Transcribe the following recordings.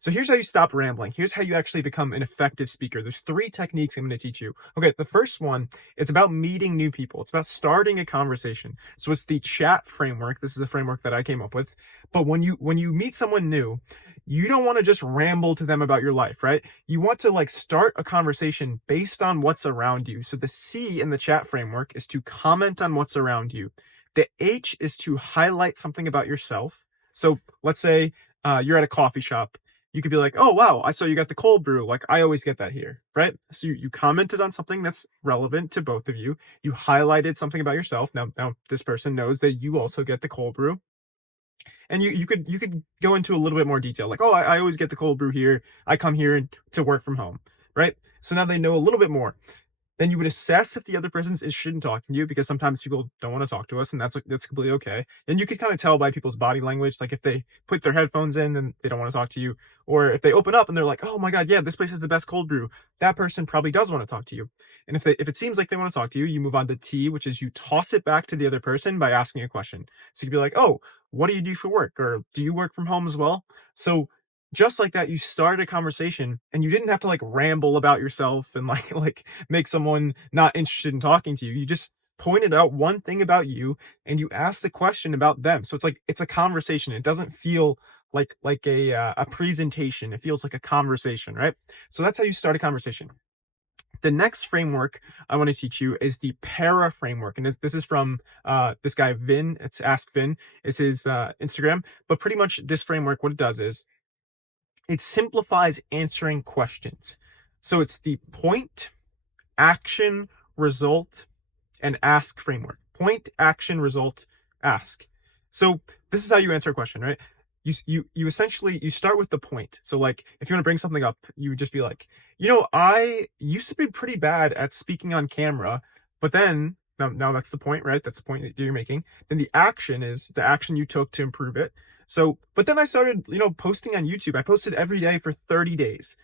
So here's how you stop rambling. Here's how you actually become an effective speaker. There's 3 techniques I'm going to teach you. Okay, the first one is about meeting new people. It's about starting a conversation. So it's the chat framework. This is a framework that I came up with. But when you meet someone new, you don't want to just ramble to them about your life, right? You want to like start a conversation based on what's around you. So the C in the chat framework is to comment on what's around you. The H is to highlight something about yourself. So let's say you're at a coffee shop. You could be like, oh, wow, I saw you got the cold brew. Like, I always get that here, right? So you commented on something that's relevant to both of you. You highlighted something about yourself. Now this person knows that you also get the cold brew. And you could go into a little bit more detail, like, oh, I always get the cold brew here. I come here to work from home, right? So now they know a little bit more. Then you would assess if the other person's interested in talking to you, because sometimes people don't want to talk to us, and that's completely okay. And you could kind of tell by people's body language, like if they put their headphones in, then they don't want to talk to you, or if they open up and they're like, "Oh my God, yeah, this place has the best cold brew," that person probably does want to talk to you. And if it seems like they want to talk to you, you move on to T, which is you toss it back to the other person by asking a question. So you could be like, "Oh, what do you do for work?" Or "Do you work from home as well?" So just like that, you started a conversation and you didn't have to like ramble about yourself and like make someone not interested in talking to you. You just pointed out one thing about you and you asked the question about them. So it's like it's a conversation. It doesn't feel like a presentation. It feels like a conversation, right? So that's how you start a conversation. The next framework I want to teach you is the para framework, and this is from this guy Vin. It's Ask Vin. It's his Instagram. But pretty much this framework, what it does is it simplifies answering questions. So it's the point, action, result, and ask framework. Point, action, result, ask. So this is how you answer a question, right? You essentially you start with the point. So like if you want to bring something up, you would just be like, I used to be pretty bad at speaking on camera, but then now that's the point, right? That's the point that you're making. Then the action is the action you took to improve it. So, but then I started, posting on YouTube. I posted every day for 30 days.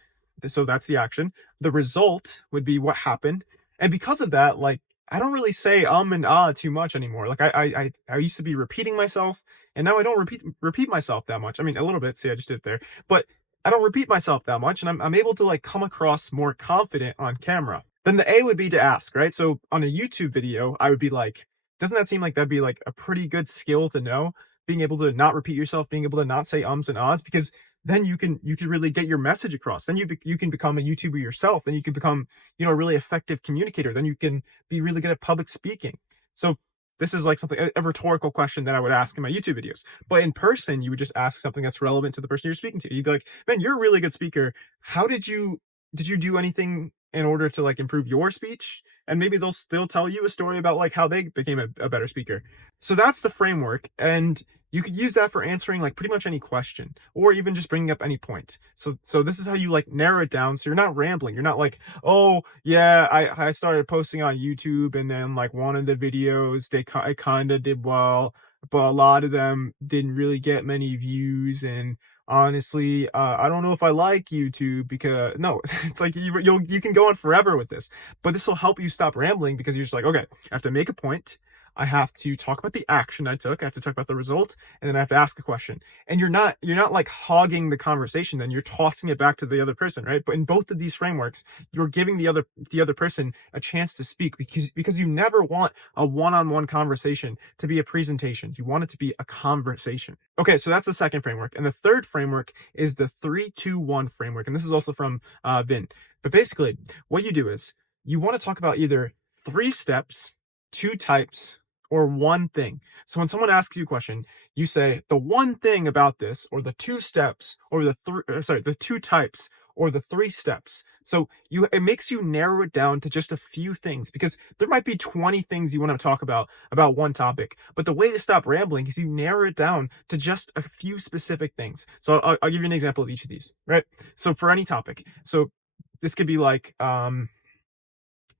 So that's the action. The result would be what happened. And because of that, like, I don't really say and ah too much anymore. Like I used to be repeating myself, and now I don't repeat myself that much. I mean, a little bit. See, I just did it there, but I don't repeat myself that much, and I'm able to like come across more confident on camera. Then the A would be to ask, right? So on a YouTube video, I would be like, doesn't that seem like that'd be like a pretty good skill to know? Being able to not repeat yourself, being able to not say ums and ahs, because then you can really get your message across. Then you can become a YouTuber yourself. Then you can become, a really effective communicator. Then you can be really good at public speaking. So this is like something, a rhetorical question that I would ask in my YouTube videos. But in person, you would just ask something that's relevant to the person you're speaking to. You'd be like, man, you're a really good speaker. How did you do anything in order to like improve your speech? And maybe they'll tell you a story about like how they became a better speaker. So that's the framework. And you could use that for answering like pretty much any question, or even just bringing up any point. So this is how you like narrow it down. So you're not rambling. You're not like, oh yeah, I started posting on YouTube, and then like one of the videos I kind of did well, but a lot of them didn't really get many views. And honestly, I don't know if I like YouTube, because no, it's like you can go on forever with this, but this will help you stop rambling, because you're just like, okay, I have to make a point. I have to talk about the action I took. I have to talk about the result, and then I have to ask a question. And you're not like hogging the conversation. Then you're tossing it back to the other person, right? But in both of these frameworks, you're giving the other person a chance to speak, because you never want a one-on-one conversation to be a presentation. You want it to be a conversation. Okay, so that's the second framework, and the third framework is the 3-2-1 framework, and this is also from Vin. But basically, what you do is you want to talk about either 3 steps, 2 types, or one thing. So when someone asks you a question, you say the one thing about this, or the 2 steps, or the 2 types, or the 3 steps. So it makes you narrow it down to just a few things, because there might be 20 things you want to talk about one topic. But the way to stop rambling is you narrow it down to just a few specific things. So I'll give you an example of each of these, right? So for any topic, so this could be like,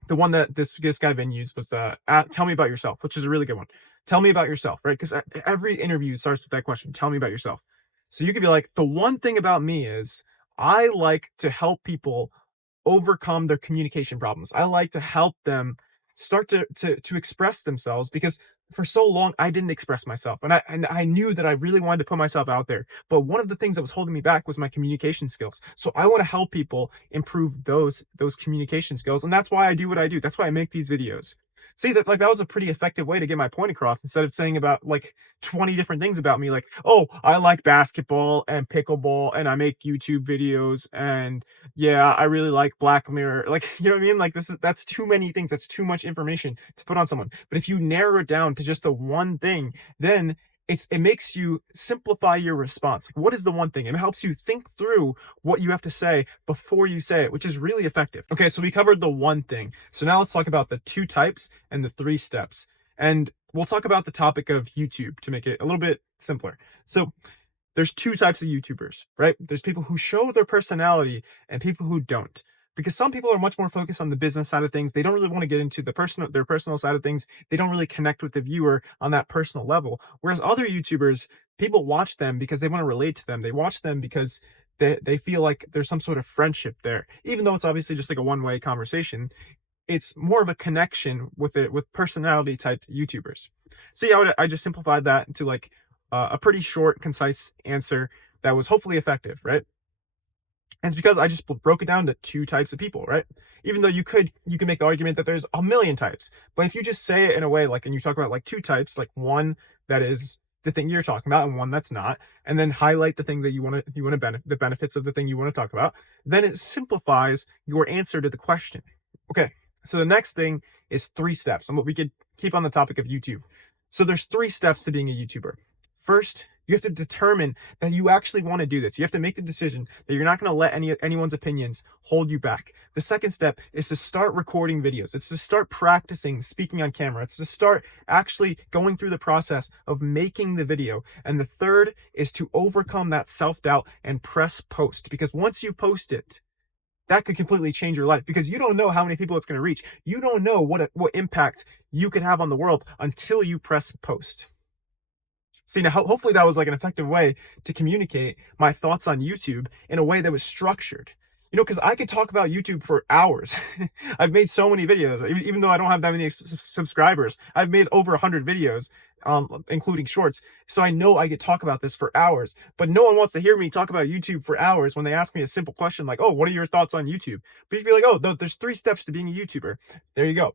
the one that this guy Vin used was tell me about yourself, which is a really good one. Tell me about yourself, right? Because every interview starts with that question. Tell me about yourself. So you could be like, the one thing about me is I like to help people overcome their communication problems. I like to help them start to express themselves, because for so long I didn't express myself, and I knew that I really wanted to put myself out there. But one of the things that was holding me back was my communication skills. So I want to help people improve those communication skills, and that's why I do what I do. That's why I make these videos. See, that was a pretty effective way to get my point across, instead of saying about like 20 different things about me, like, oh, I like basketball and pickleball and I make YouTube videos, and yeah, I really like Black Mirror. Like, you know what I mean? Like, that's too many things. That's too much information to put on someone. But if you narrow it down to just the one thing, then it makes you simplify your response. Like, what is the one thing? It helps you think through what you have to say before you say it, which is really effective. Okay, so we covered the one thing. So now let's talk about the 2 types and the 3 steps. And we'll talk about the topic of YouTube to make it a little bit simpler. So there's 2 types of YouTubers, right? There's people who show their personality and people who don't. Because some people are much more focused on the business side of things. They don't really want to get into their personal side of things. They don't really connect with the viewer on that personal level. Whereas other YouTubers, people watch them because they want to relate to them. They watch them because they feel like there's some sort of friendship there. Even though it's obviously just like a one-way conversation, it's more of a connection with it, with personality type YouTubers. See, I just simplified that into like a pretty short, concise answer that was hopefully effective, right? And it's because I just broke it down to 2 types of people, right? Even though you could make the argument that there's a million types, but if you just say it in a way like, and you talk about like 2 types, like one that is the thing you're talking about and one that's not, and then highlight the thing that you want to benefit, the benefits of the thing you want to talk about, then it simplifies your answer to the question. Okay, so the next thing is 3 steps, and what we could keep on the topic of YouTube. So there's 3 steps to being a YouTuber. First, you have to determine that you actually want to do this. You have to make the decision that you're not going to let anyone's opinions hold you back. The second step is to start recording videos. It's to start practicing speaking on camera. It's to start actually going through the process of making the video. And the third is to overcome that self-doubt and press post. Because once you post it, that could completely change your life, because you don't know how many people it's going to reach. You don't know what impact you could have on the world until you press post. See, now hopefully that was like an effective way to communicate my thoughts on YouTube in a way that was structured. You know, because I could talk about YouTube for hours. I've made so many videos, even though I don't have that many subscribers. I've made over 100 videos, including shorts. So I know I could talk about this for hours, but no one wants to hear me talk about YouTube for hours when they ask me a simple question like, oh, what are your thoughts on YouTube? But you'd be like, oh, there's 3 steps to being a YouTuber. There you go.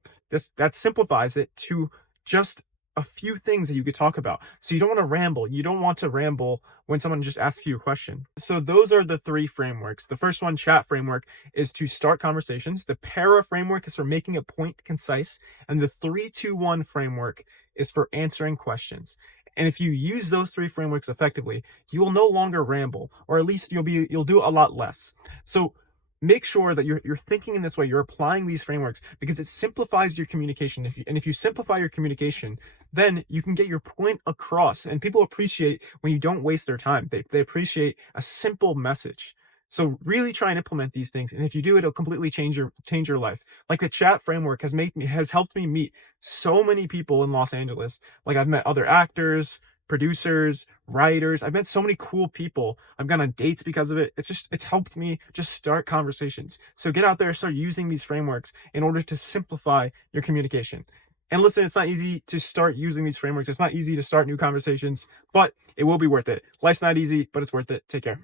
That simplifies it to just a few things that you could talk about. So you don't want to ramble. You don't want to ramble when someone just asks you a question. So those are the 3 frameworks. The first one, chat framework, is to start conversations. The para framework is for making a point concise. And the 3-2-1 framework is for answering questions. And if you use those 3 frameworks effectively, you will no longer ramble, or at least you'll do a lot less. So make sure that you're thinking in this way, you're applying these frameworks, because it simplifies your communication. If you simplify your communication, then you can get your point across, and people appreciate when you don't waste their time. They appreciate a simple message. So really try and implement these things, and if you do, it'll completely change your life. Like the chat framework has helped me meet so many people in Los Angeles. Like I've met other actors, producers, writers. I've met so many cool people. I've gone on dates because of it. It's helped me just start conversations. So get out there, start using these frameworks in order to simplify your communication. And listen, it's not easy to start using these frameworks. It's not easy to start new conversations, but it will be worth it. Life's not easy, but it's worth it. Take care.